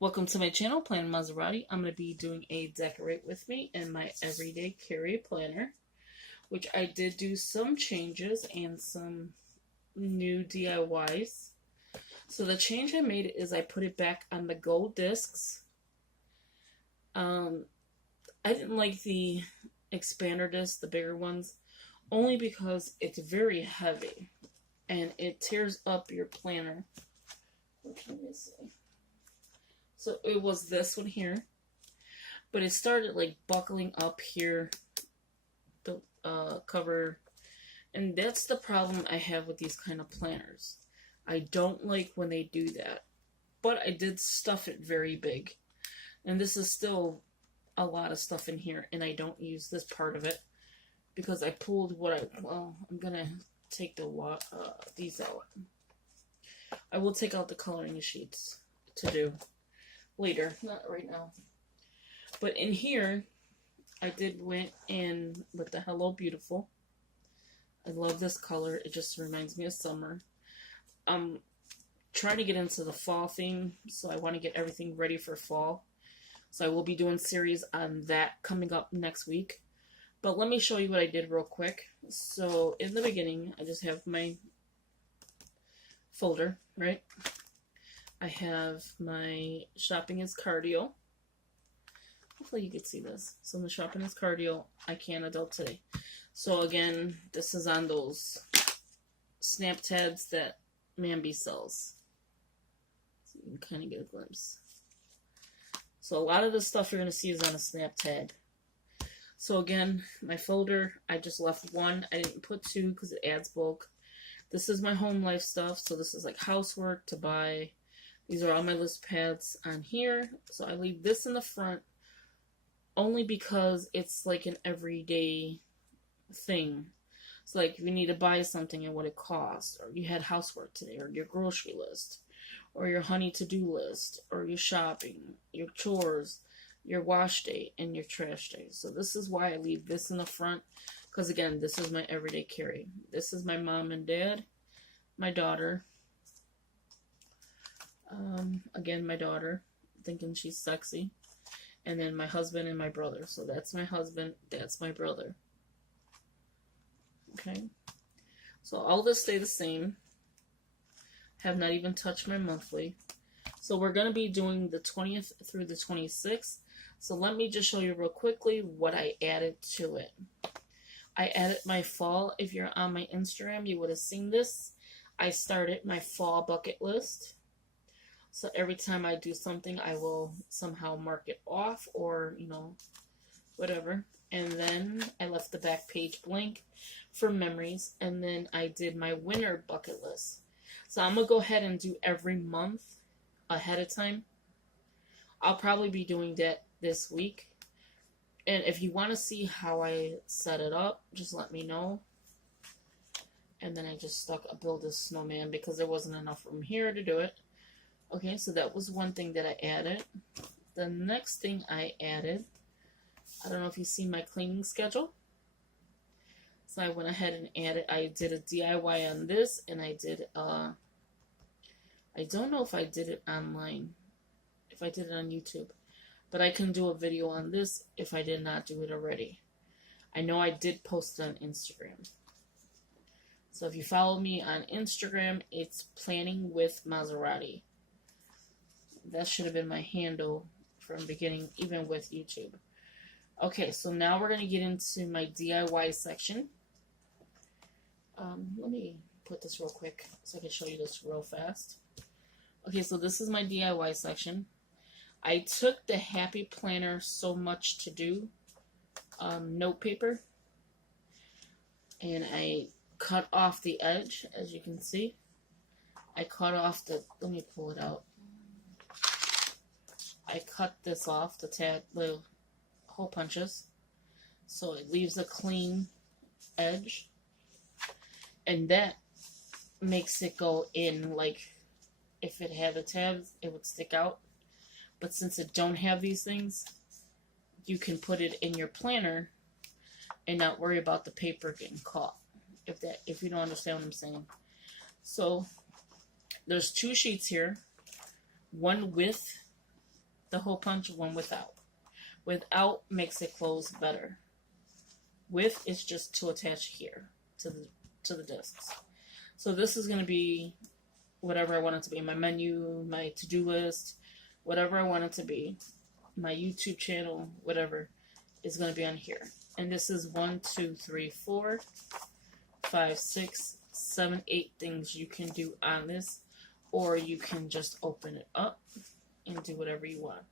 Welcome to my channel, Pwm Aug. I'm going to be doing a decorate with me in my everyday carry planner, which I did do some changes and some new DIYs. So the change I made is I put it back on the gold discs. I didn't like the expander discs, the bigger ones, only because it's very heavy and it tears up your planner. What can I say? So it was this one here, but it started like buckling up here, the cover, and that's the problem I have with these kind of planners. I don't like when they do that, but I did stuff it very big, and this is still a lot of stuff in here, and I don't use this part of it because I pulled I'm gonna take these out. I will take out the coloring sheets to do later, not right now. But in here, I went in with the Hello Beautiful. I love this color. It just reminds me of summer. I'm trying to get into the fall theme, so I want to get everything ready for fall. So I will be doing series on that coming up next week. But let me show you what I did real quick. So in the beginning, I just have my folder, right? I have my shopping is cardio. Hopefully you can see this. So my shopping is cardio. I can adult today. So again, this is on those snap tabs that Mambi sells. So you can kind of get a glimpse. So a lot of the stuff you're going to see is on a snap tab. So again, my folder, I just left one. I didn't put two because it adds bulk. This is my home life stuff. So this is like housework to buy. These are all my list pads on here. So I leave this in the front only because it's like an everyday thing. It's like if you need to buy something and what it costs, or you had housework today, or your grocery list, or your honey to-do list, or your shopping, your chores, your wash day, and your trash day. So this is why I leave this in the front, because again, this is my everyday carry. This is my mom and dad, my daughter. Again, my daughter, thinking she's sexy. And then my husband and my brother. So that's my husband, that's my brother. Okay. So all this stay the same. Have not even touched my monthly. So we're going to be doing the 20th through the 26th. So let me just show you real quickly what I added to it. I added my fall. If you're on my Instagram, you would have seen this. I started my fall bucket list. So every time I do something, I will somehow mark it off or, whatever. And then I left the back page blank for memories. And then I did my winter bucket list. So I'm going to go ahead and do every month ahead of time. I'll probably be doing that this week. And if you want to see how I set it up, just let me know. And then I just build a snowman because there wasn't enough room here to do it. Okay, so that was one thing that I added. The next thing I added, I don't know if you've seen my cleaning schedule. So I went ahead and I did a DIY on this, and I did, I don't know if I did it online, if I did it on YouTube. But I can do a video on this if I did not do it already. I know I did post it on Instagram. So if you follow me on Instagram, it's Planning with Maserati. That should have been my handle from the beginning, even with YouTube. Okay, so now we're going to get into my DIY section. Let me put this real quick so I can show you this real fast. Okay, so this is my DIY section. I took the Happy Planner So Much To Do note paper, and I cut off the edge, as you can see. I cut off let me pull it out. I cut this off, the hole punches, so it leaves a clean edge, and that makes it go in. Like if it had the tabs, it would stick out, but since it don't have these things, you can put it in your planner and not worry about the paper getting caught, if you don't understand what I'm saying. So there's two sheets here, one with the hole punch, one without. Without makes it close better. With is just to attach here to the discs. So this is going to be whatever I want it to be. My menu, my to-do list, whatever I want it to be. My YouTube channel, whatever, is going to be on here. And this is 1, 2, 3, 4, 5, 6, 7, 8 things you can do on this. Or you can just open it up and do whatever you want.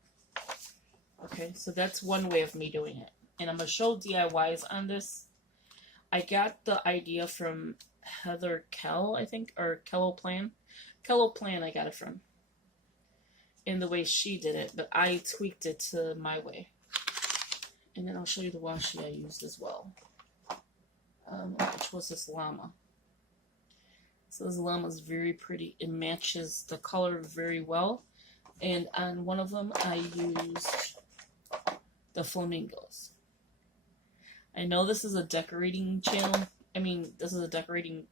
Okay, so that's one way of me doing it. And I'm going to show DIYs on this. I got the idea from Heather Kell, I think, or Pwm. Pwm I got it from. In the way she did it, but I tweaked it to my way. And then I'll show you the washi I used as well. Which was this llama. So this llama is very pretty. It matches the color very well. And on one of them, I used the flamingos. I know this is a decorating channel. I mean, this is a decorating,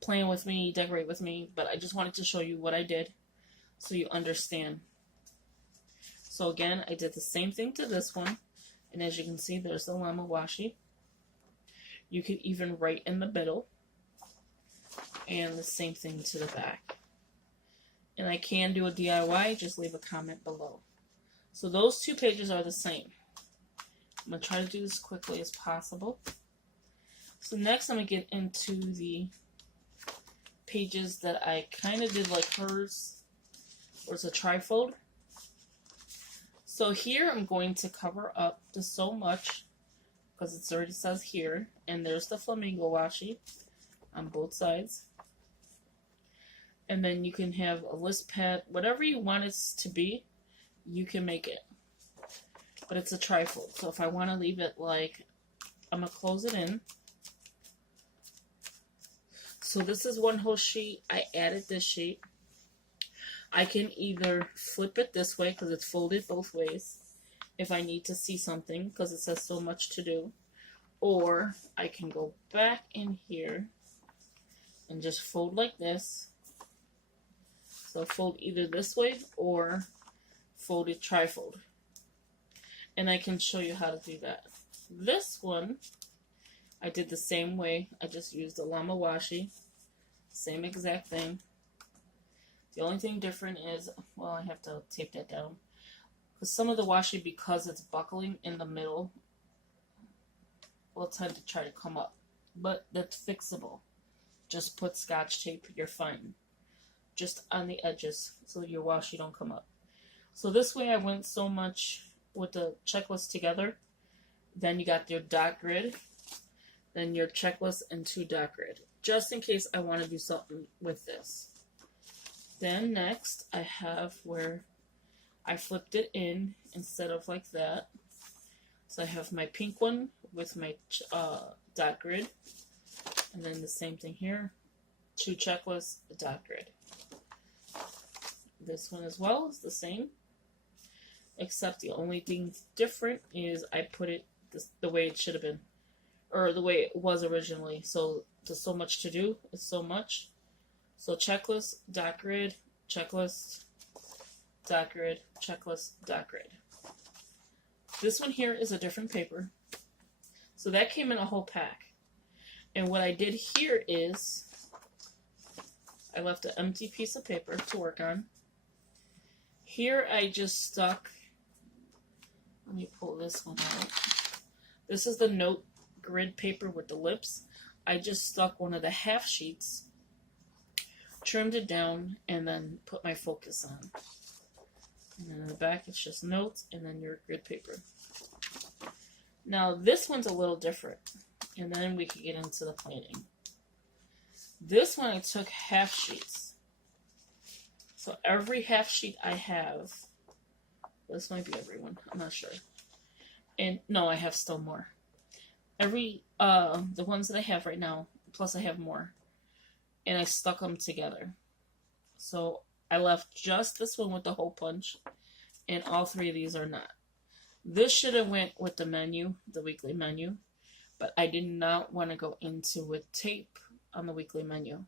playing with me, decorate with me. But I just wanted to show you what I did so you understand. So again, I did the same thing to this one. And as you can see, there's the llama washi. You could even write in the middle. And the same thing to the back. And I can do a DIY, just leave a comment below. So those two pages are the same. I'm going to try to do this quickly as possible. So next I'm going to get into the pages that I kind of did like hers, where it's a trifold. So here I'm going to cover up just so much, because it already says here, and there's the flamingo washi on both sides. And then you can have a list pad, whatever you want it to be, you can make it. But it's a trifold, so if I want to leave it like, I'm going to close it in. So this is one whole sheet. I added this sheet. I can either flip it this way, because it's folded both ways, if I need to see something, because it says so much to do. Or I can go back in here and just fold like this. So fold either this way or fold it trifold. And I can show you how to do that. This one, I did the same way. I just used the llama washi. Same exact thing. The only thing different is, well, I have to tape that down. Because some of the washi, because it's buckling in the middle, will tend to try to come up. But that's fixable. Just put Scotch tape, you're fine. Just on the edges so your washi don't come up. So this way I went so much with the checklist together. Then you got your dot grid, then your checklist and 2 dot grid, just in case I want to do something with this. Then next I have where I flipped it in instead of like that. So I have my pink one with my dot grid, and then the same thing here, 2 checklists, a dot grid. This one as well is the same, except the only thing different is I put it the way it should have been, or the way it was originally. So there's so much to do, it's so much. So checklist, dot grid, checklist, dot grid, checklist, dot grid. This one here is a different paper. So that came in a whole pack. And what I did here is I left an empty piece of paper to work on. Here I just stuck, let me pull this one out. This is the note grid paper with the lips. I just stuck one of the half sheets, trimmed it down, and then put my focus on. And then in the back it's just notes and then your grid paper. Now this one's a little different, and then we can get into the planning. This one I took half sheets. So every half sheet I have, this might be every one, I'm not sure. And no, I have still more. The ones that I have right now, plus I have more. And I stuck them together. So I left just this one with the hole punch, and all 3 of these are not. This should have went with the menu, the weekly menu, but I did not want to go into with tape on the weekly menu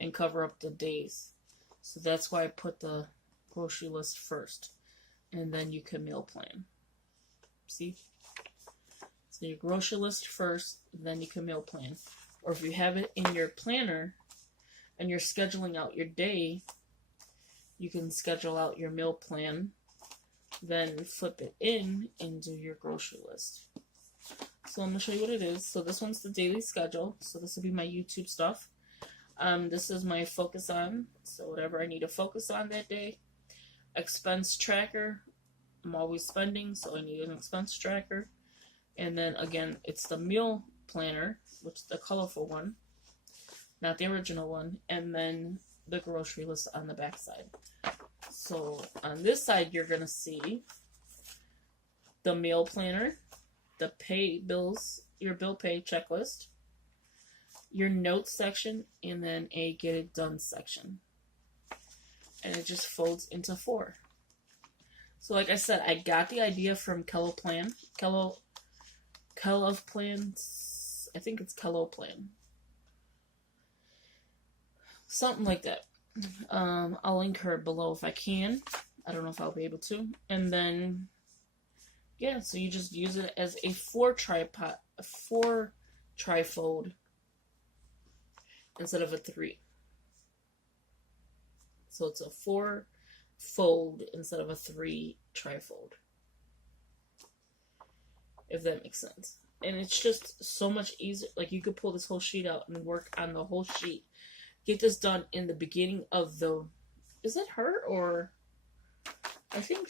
and cover up the days. So that's why I put the grocery list first. and then you can meal plan. See? So your grocery list first, then you can meal plan. Or if you have it in your planner and you're scheduling out your day, you can schedule out your meal plan, then flip it in and do your grocery list. So I'm going to show you what it is. So this one's the daily schedule. So this will be my YouTube stuff. This is my focus on. So whatever I need to focus on that day. Expense tracker. I'm always spending, so I need an expense tracker. And then again, it's the meal planner, which is the colorful one, not the original one. And then the grocery list on the back side. So on this side, you're going to see the meal planner, the pay bills, your bill pay checklist, your notes section, and then a get it done section. And it just folds into 4. So like I said, I got the idea from Kello Plans. I think it's Kello Plan. Something like that. I'll link her below if I can. I don't know if I'll be able to. And then, yeah, so you just use it as a 4 trifold instead of a 3. So it's a 4 fold instead of a 3 trifold. If that makes sense. And it's just so much easier. Like, you could pull this whole sheet out and work on the whole sheet. Get this done in the beginning of the... Is it her or... I think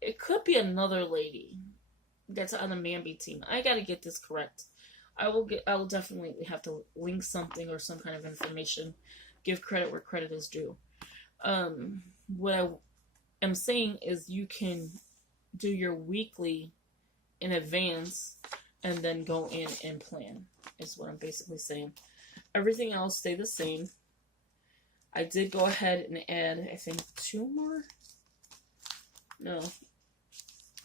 it could be another lady that's on the Mambi team. I gotta get this correct. I will definitely have to link something or some kind of information. Give credit where credit is due. What I am saying is you can do your weekly in advance and then go in and plan, is what I'm basically saying. Everything else stay the same. I did go ahead and add, I think, 2 more. No.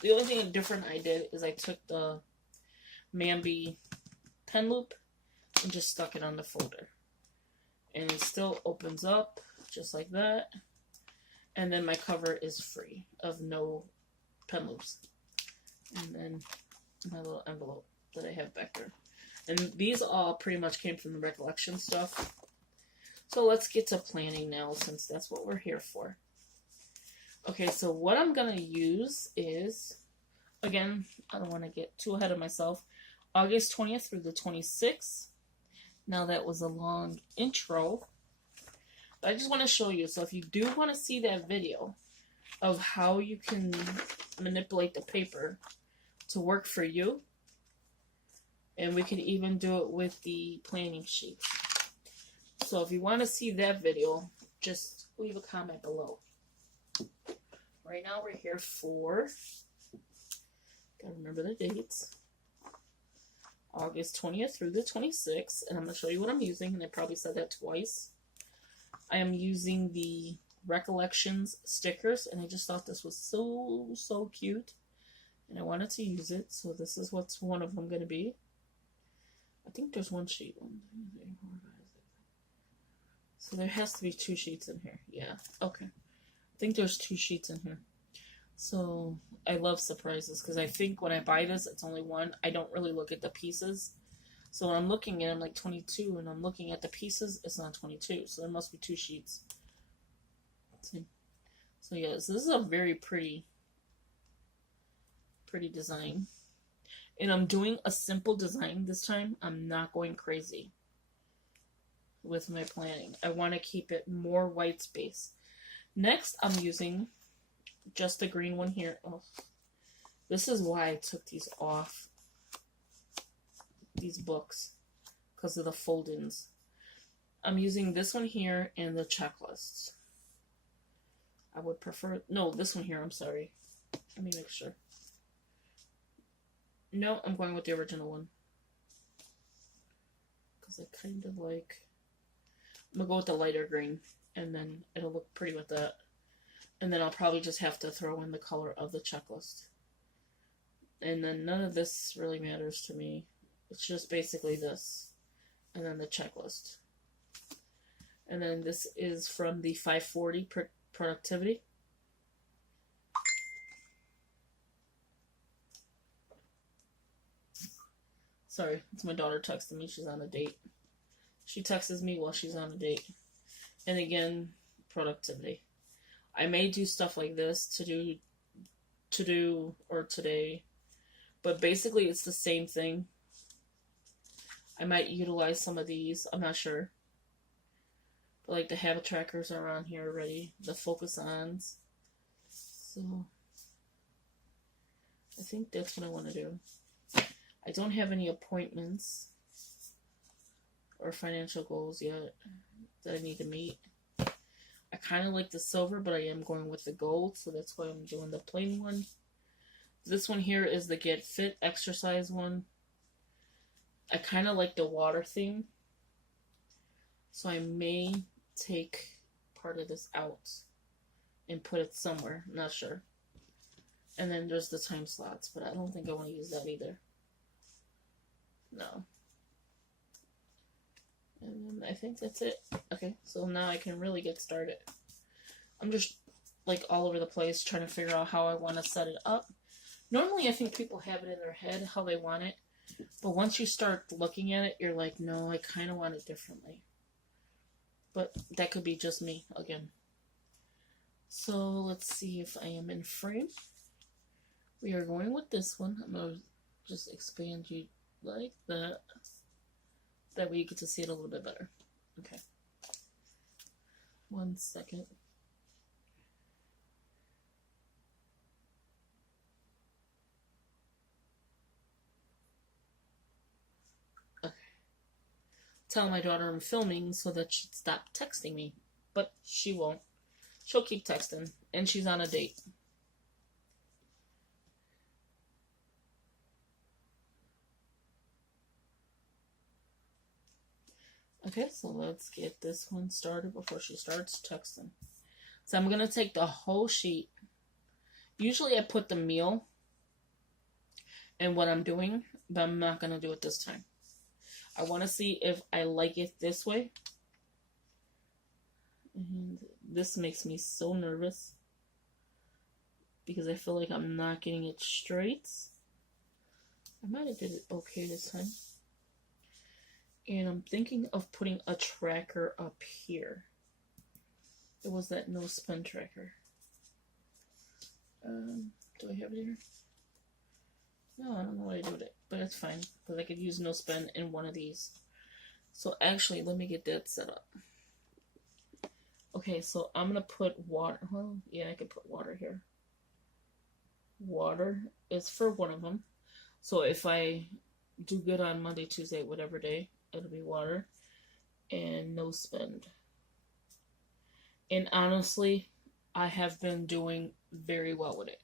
The only thing different I did is I took the Mambi pen loop and just stuck it on the folder. And it still opens up just like that. And then my cover is free of no pen loops. And then my little envelope that I have back there. And these all pretty much came from the recollection stuff. So let's get to planning now, since that's what we're here for. Okay, so what I'm going to use is, again, I don't want to get too ahead of myself, August 20th through the 26th. Now that was a long intro. But I just want to show you. So if you do want to see that video of how you can manipulate the paper to work for you, and we could even do it with the planning sheets. So if you want to see that video, just leave a comment below. Right now we're here for, gotta remember the dates, August 20th through the 26th, and I'm going to show you what I'm using, and I probably said that twice. I am using the Recollections stickers, and I just thought this was so cute, and I wanted to use it, so this is what's one of them going to be. I think there's one sheet. 1, 2, 3, 4, 5, 6. So there has to be 2 sheets in here. Yeah, okay. I think there's 2 sheets in here. So I love surprises because I think when I buy this, it's only 1. I don't really look at the pieces. So when I'm looking at it, I'm like 22, and I'm looking at the pieces, it's not 22. So there must be 2 sheets. See? So yes, this is a very pretty design. And I'm doing a simple design this time. I'm not going crazy with my planning. I want to keep it more white space. Next, I'm using just the green one here. Oh, this is why I took these off, these books, because of the fold-ins. I'm using this one here and the checklists. I would prefer, no, this one here, I'm sorry. Let me make sure. No, I'm going with the original one. Because I kind of like, I'm going to go with the lighter green, and then it'll look pretty with that. And then I'll probably just have to throw in the color of the checklist. And then none of this really matters to me. It's just basically this. And then the checklist. And then this is from the 540 productivity. Sorry, it's my daughter texting me. She's on a date. She texts me while she's on a date. And again, productivity. I may do stuff like this or today, but basically it's the same thing. I might utilize some of these. I'm not sure. But like the habit trackers are on here already. The focus ons. So I think that's what I want to do. I don't have any appointments or financial goals yet that I need to meet. I kind of like the silver, but I am going with the gold, so that's why I'm doing the plain one. This one here is the Get Fit exercise one. I kind of like the water theme, so I may take part of this out and put it somewhere. I'm not sure. And then there's the time slots, but I don't think I want to use that either. No. And I think that's it. Okay, so now I can really get started. I'm just like all over the place trying to figure out how I want to set it up. Normally I think people have it in their head how they want it. But once you start looking at it, you're like, no, I kind of want it differently. But that could be just me again. So let's see if I am in frame. We are going with this one. I'm going to just expand you like that. That way you get to see it a little bit better. Okay. 1 second. Okay. Tell my daughter I'm filming so that she'd stop texting me. But she won't. She'll keep texting. And she's on a date. Okay, so let's get this one started before she starts texting. So I'm going to take the whole sheet. Usually I put the meal and what I'm doing, but I'm not going to do it this time. I want to see if I like it this way. And this makes me so nervous because I feel like I'm not getting it straight. I might have did it okay this time. And I'm thinking of putting a tracker up here. It was that no spend tracker. Do I have it here? No, I don't know what I do with it, but it's fine because I could use no spend in one of these. So actually, let me get that set up. Okay, so I'm gonna put water. Well, yeah, I could put water here. Water is for one of them. So if I do good on Monday, Tuesday, whatever day, it'll be water and no spend. And honestly, I have been doing very well with it.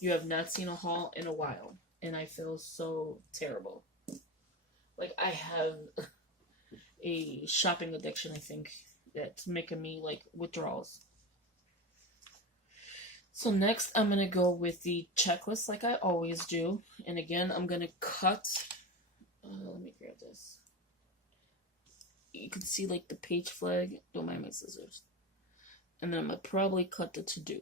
You have not seen a haul in a while, and I feel so terrible. Like I have a shopping addiction, I think, that's making me like withdrawals. So next I'm going to go with the checklist like I always do. And again, I'm going to cut, let me grab this. You can see like the page flag. Don't mind my scissors. And then I'm going to probably cut the to-do.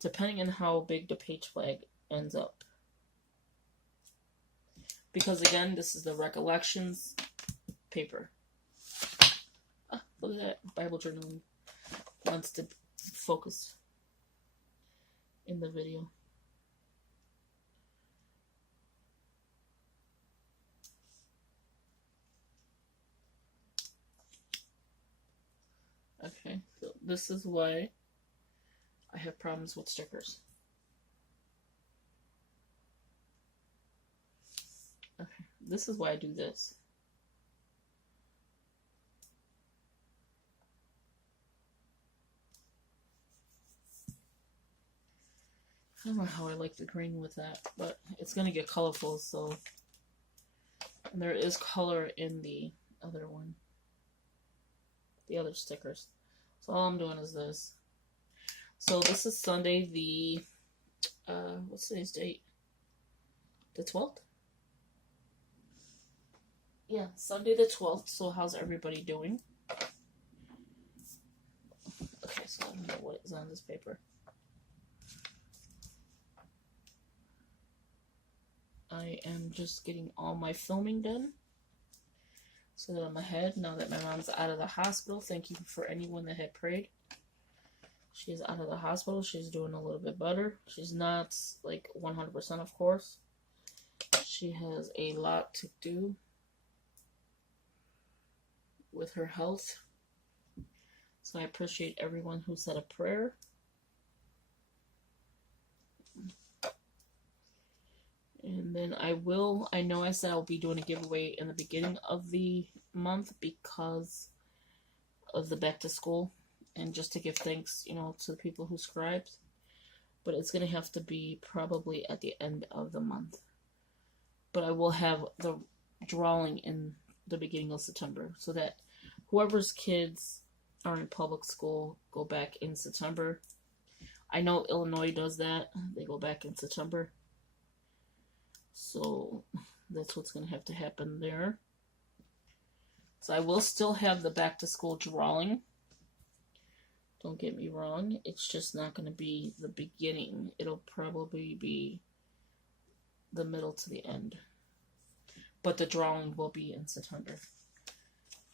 Depending on how big the page flag ends up. Because again, this is the Recollections paper. Ah, look at that. Bible journaling wants to focus in the video. Okay, so this is why I have problems with stickers. Okay, this is why I do this. I don't know how I like the green with that, but it's going to get colorful, so... And there is color in the other one. The other stickers. So all I'm doing is this. So this is Sunday the... what's today's date? The 12th? Yeah, Sunday the 12th. So how's everybody doing? Okay, so I don't know what is on this paper. I am just getting all my filming done so that I'm ahead now that my mom's out of the hospital. Thank you for anyone that had prayed. She's out of the hospital. She's doing a little bit better. She's not like 100%, of course. She has a lot to do with her health. So I appreciate everyone who said a prayer. And then I know I said I'll be doing a giveaway in the beginning of the month because of the back to school and just to give thanks, you know, to the people who scribed. But it's going to have to be probably at the end of the month. But I will have the drawing in the beginning of September so that whoever's kids are in public school go back in September. I know Illinois does that. They go back in September. So that's what's going to have to happen there. So I will still have the back to school drawing. Don't get me wrong. It's just not going to be the beginning. It'll probably be the middle to the end. But the drawing will be in September.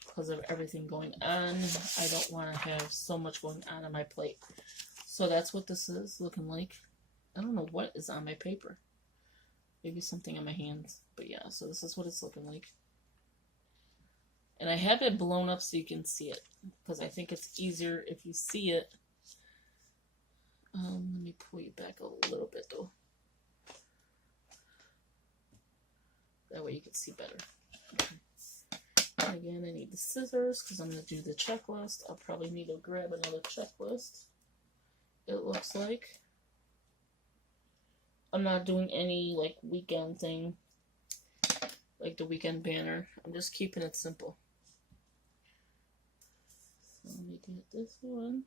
Because of everything going on, I don't want to have so much going on my plate. So that's what this is looking like. I don't know what is on my paper. Maybe something on my hands. But yeah, so this is what it's looking like. And I have it blown up so you can see it. Because I think it's easier if you see it. Let me pull you back a little bit though. That way you can see better. Okay. Again, I need the scissors because I'm going to do the checklist. I'll probably need to grab another checklist. It looks like. I'm not doing any like weekend thing. Like the weekend banner. I'm just keeping it simple. So let me get this one.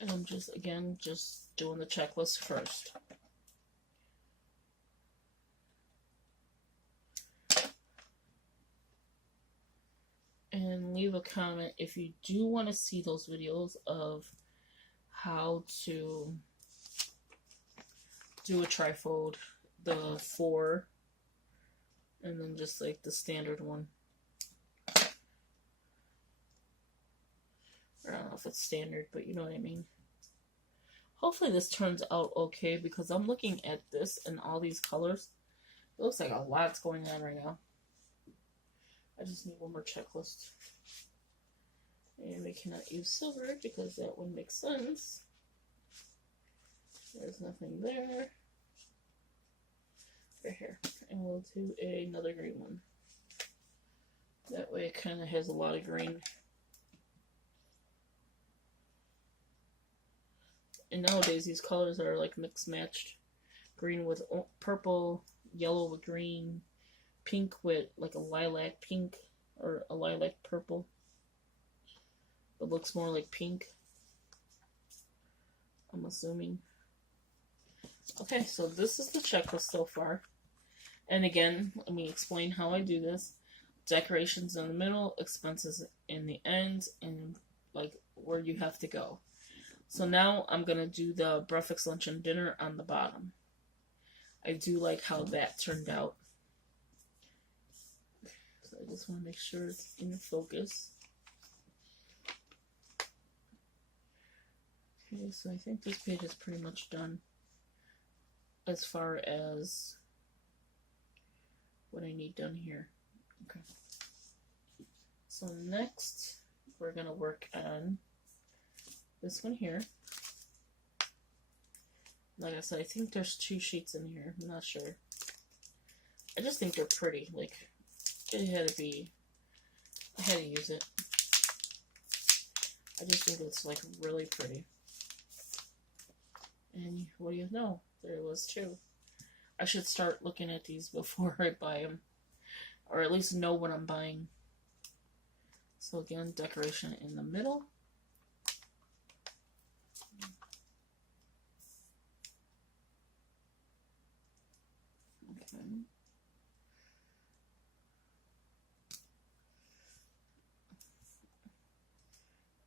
And I'm just, again, just doing the checklist first. And leave a comment if you do want to see those videos of how to do a trifold, the 4, and then just like the standard one. Or I don't know if it's standard, but you know what I mean. Hopefully this turns out okay because I'm looking at this and all these colors. It looks like a lot's going on right now. I just need one more checklist. And we cannot use silver because that wouldn't make sense. There's nothing there. Right here. And we'll do another green one. That way it kind of has a lot of green. And nowadays these colors are like mixed matched. Green with purple, yellow with green, pink with like a lilac pink or a lilac purple. It looks more like pink, I'm assuming. Okay, so this is the checklist so far. And again, let me explain how I do this. Decorations in the middle, expenses in the end, and like where you have to go. So now I'm going to do the breakfast, lunch, and dinner on the bottom. I do like how that turned out. So I just want to make sure it's in focus. Okay, so I think this page is pretty much done as far as what I need done here. Okay. So next, we're going to work on this one here. Like I said, I think there's 2 sheets in here. I'm not sure. I just think they're pretty. Like, it had to be, I had to use it. I just think it's like really pretty. And what do you know? There was 2. I should start looking at these before I buy them. Or at least know what I'm buying. So again, decoration in the middle. Okay.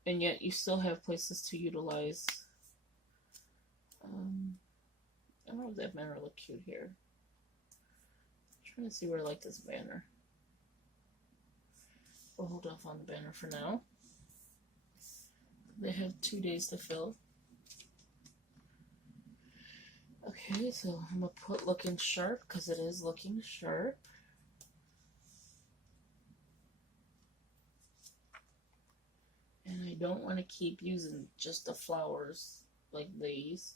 And yet you still have places to utilize have that banner look cute here. I'm trying to see where I like this banner. We'll hold off on the banner for now. They have 2 days to fill. Okay, so I'm going to put looking sharp because it is looking sharp. And I don't want to keep using just the flowers like these,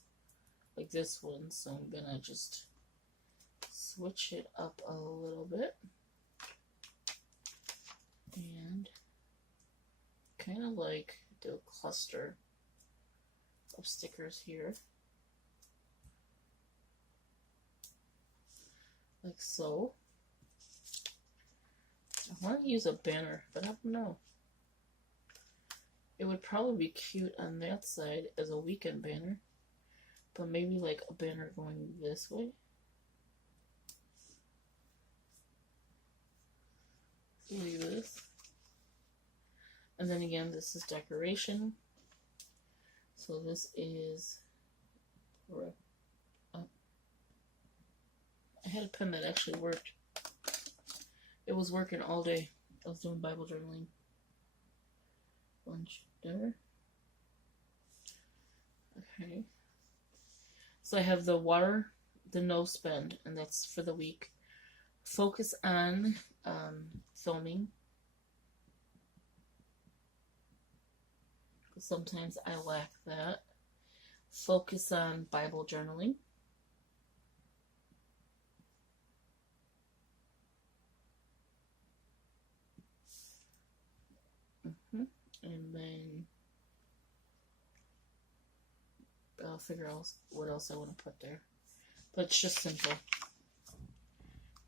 like this one, so I'm going to just switch it up a little bit. And kind of like do a cluster of stickers here. Like so. I want to use a banner, but I don't know. It would probably be cute on that side as a weekend banner, but maybe like a banner going this way. Like this. And then again, this is decoration. So this is, I had a pen that actually worked. It was working all day. I was doing Bible journaling. Lunch, dinner. Okay. So I have the water, the no spend, and that's for the week. Focus on filming. Sometimes I lack that. Focus on Bible journaling. And then I'll figure out what else I want to put there. But it's just simple.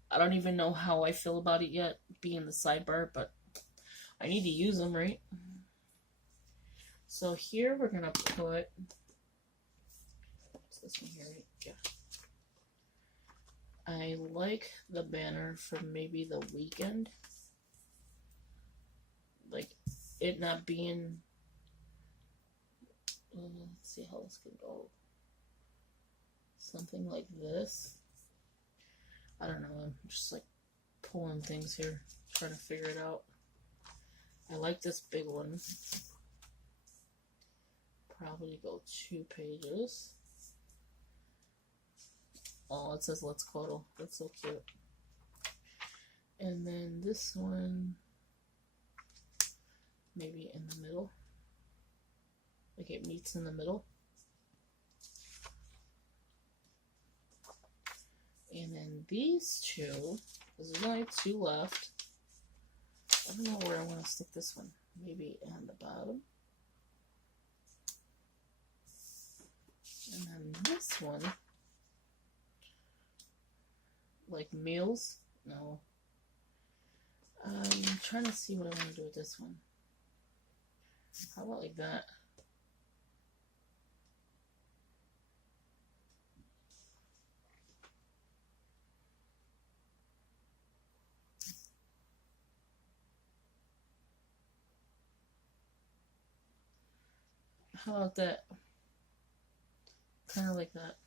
I don't even know how I feel about it yet, being the sidebar, but I need to use them, right? So here we're going to put, what's this one here? Yeah. I like the banner for maybe the weekend. Like it not being, let's see how this could go. Something like this. I don't know, I'm just like pulling things here, trying to figure it out. I like this big one. Probably go 2 pages. Oh, it says let's cuddle. That's so cute. And then this one, maybe in the middle. Like it meets in the middle. And then these 2, because there's only 2 left. I don't know where I want to stick this one. Maybe on the bottom. And then this one, like meals. No. I'm trying to see what I want to do with this one. How about like that? How about that? Kind of like that.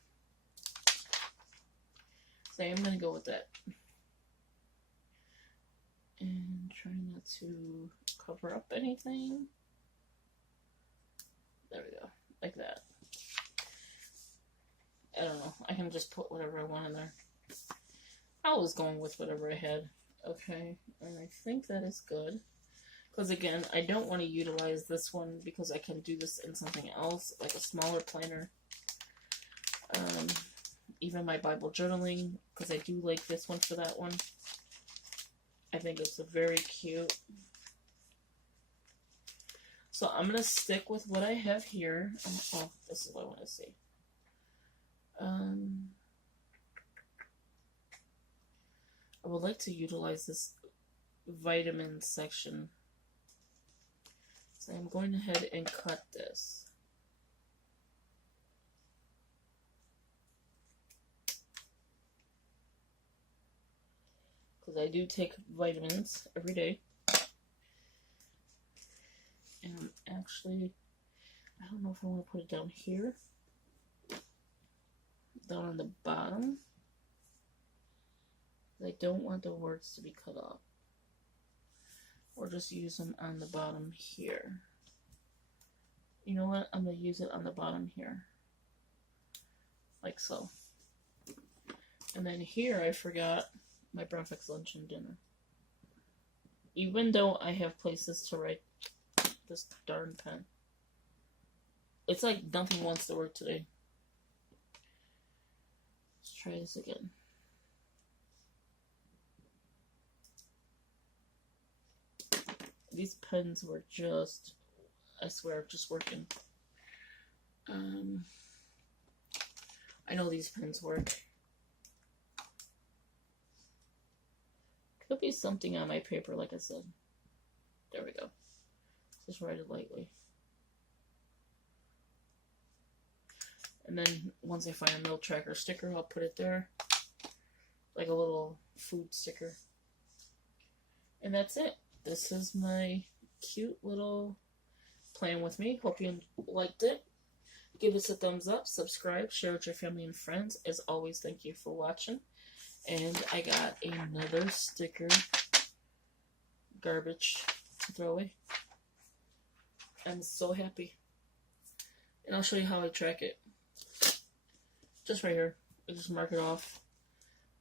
So I'm going to go with that. And try not to cover up anything. There we go. Like that. I don't know. I can just put whatever I want in there. I was going with whatever I had. Okay. And I think that is good. Because again, I don't want to utilize this one because I can do this in something else, like a smaller planner. Even my Bible journaling, because I do like this one for that one. I think it's very cute. So I'm going to stick with what I have here. Oh, this is what I want to see. I would like to utilize this vitamin section. So I'm going ahead and cut this. Because I do take vitamins every day. And actually, I don't know if I want to put it down here. down on the bottom. I don't want the words to be cut off. Or just use them on the bottom here. You know what? I'm going to use it on the bottom here. Like so. And then here I forgot my breakfast, lunch, and dinner. Even though I have places to write this darn pen. It's like nothing wants to work today. Let's try this again. These pens were just, I swear, just working. I know these pens work. Could be something on my paper, like I said. There we go. Just write it lightly. And then once I find a meal tracker sticker, I'll put it there. Like a little food sticker. And that's it. This is my cute little plan with me. Hope you liked it. Give us a thumbs up, subscribe, share with your family and friends. As always, thank you for watching. And I got another sticker. Garbage to throw away. I'm so happy. And I'll show you how I track it. Just right here. I just mark it off.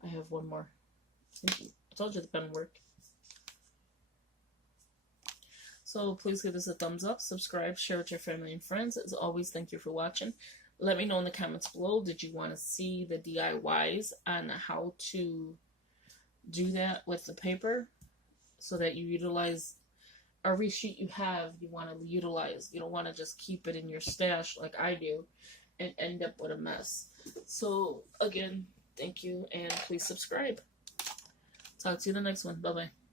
I have one more. Thank you. I told you the pen worked. So please give us a thumbs up, subscribe, share with your family and friends. As always, thank you for watching. Let me know in the comments below, did you want to see the DIYs on how to do that with the paper so that you utilize every sheet you have, you want to utilize. You don't want to just keep it in your stash like I do and end up with a mess. So again, thank you and please subscribe. Talk to you in the next one. Bye-bye.